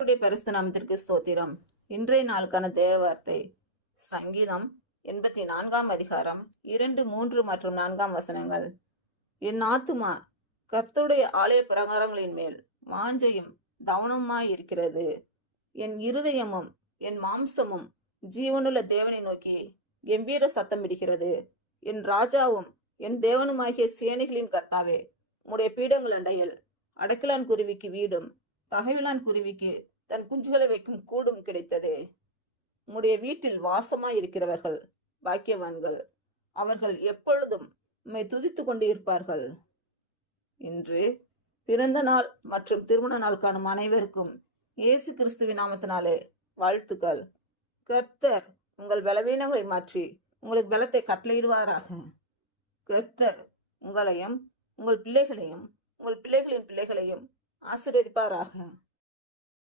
கர்த்தருடைய பரிசுத்த நாமத்திற்கு ஸ்தோத்திரம். இன்றைய நாளுக்கான தேவ வார்த்தை சங்கீதம் 84 அதிகாரம் 2, 3 மற்றும் 4 வசனங்கள். என் ஆத்துமா கர்த்தருடைய ஆலய பிரகாரங்களின் மேல் வாஞ்சையும் கவனமாயிருக்கிறது. என் இருதயமும் என் மாம்சமும் ஜீவனுள்ள தேவனை நோக்கி கம்பீர சத்தம் இடுகிறது. என் ராஜாவும் என் தேவனுமாகிய சேனைகளின் கர்த்தாவே, உம்முடைய பீடங்கள் அண்டையில் அடக்கலான் குருவிக்கு வீடும் தகைவிலான் குருவிக்கு தன் குஞ்சுகளை வைக்கும் கூடும் கிடைத்தது. உம்முடைய வீட்டில் வாசமாய் இருக்கிறவர்கள் பாக்கியவான்கள், அவர்கள் எப்பொழுதும் உம்மை துதித்து கொண்டு இருப்பார்கள். இன்று பிறந்த நாள் மற்றும் திருமண நாள் காணும் அனைவருக்கும் இயேசு கிறிஸ்துவின் நாமத்தினாலே வாழ்த்துக்கள். கர்த்தர் உங்கள் பலவீனங்களை மாற்றி உங்களுக்கு பலத்தை கட்டளையிடுவாராக. கர்த்தர் உங்களையும் உங்கள் பிள்ளைகளையும் உங்கள் பிள்ளைகளின் பிள்ளைகளையும் ஆசீர்வதிப்பாராக.